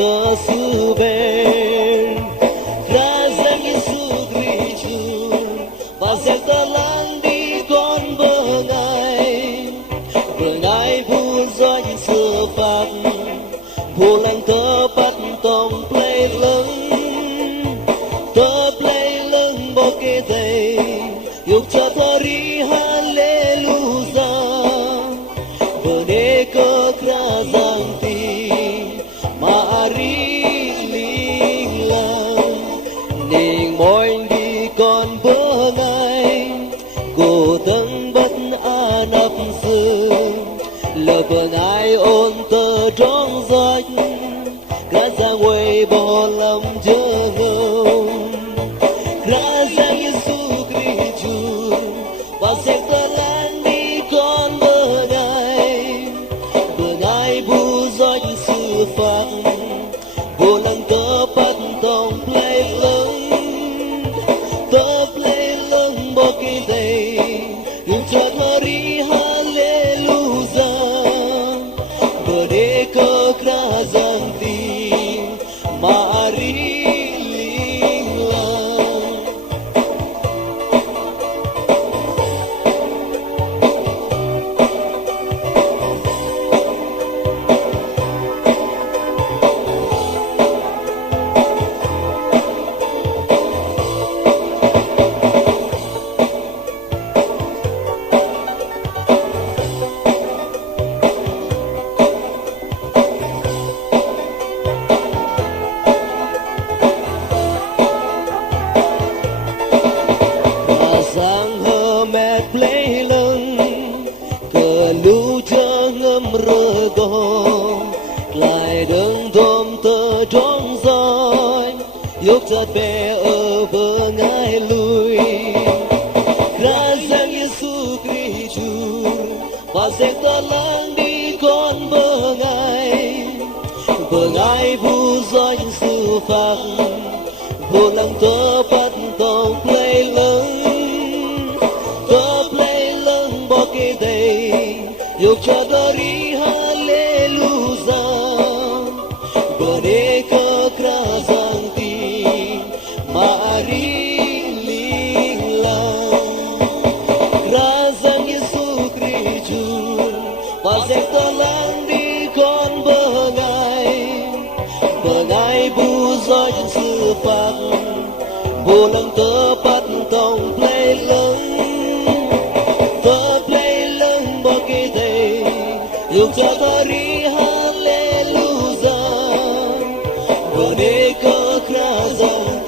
cơ sư bên Razang Yesu Christu và sẽ ta lang đi con bờ ngài vui do những sự phạt vô lăng tơ bắt tông play lưng bồ kê thầy dục cho thari hallelujah berde cơ kra giang ti maari linh lang ning moin đi con bơ ngai cô thân bất anap sư lờ bờ ngai ôn tơ trong giấc ra giang quay bỏ lầm chớ ngâu ra giang Yesu Christu và sẽ tơ lan đi con bờ ngai bu giấc sư phật vô lần tơ bắt tông play lưng bồ kỳ thầy yêu cho thari hallelujah bờ đê cơ kra giang ti maari linh lang sang hơ mẹ play lưng cờ lưu chơ ngâm rơ go lại đường thôm tơ trong gió dục cho bé ở bờ ngài lui ra giang Yesu Christu và sẽ ta lang đi con bờ ngài vu do những sự phạt vô lăng tơ bắt tông play lưng bồ kê thầy dục cho thari hallelujah bờ đê cơ kra giang ti maari linh lang ra giang Yesu Christu và sẽ ta lang đi con bờ ngài bu do những sự phạt vô lăng tơ bắt tông play lưng bồ kê thầy yêu cho thari hallelujah bờ đê cơ kra giang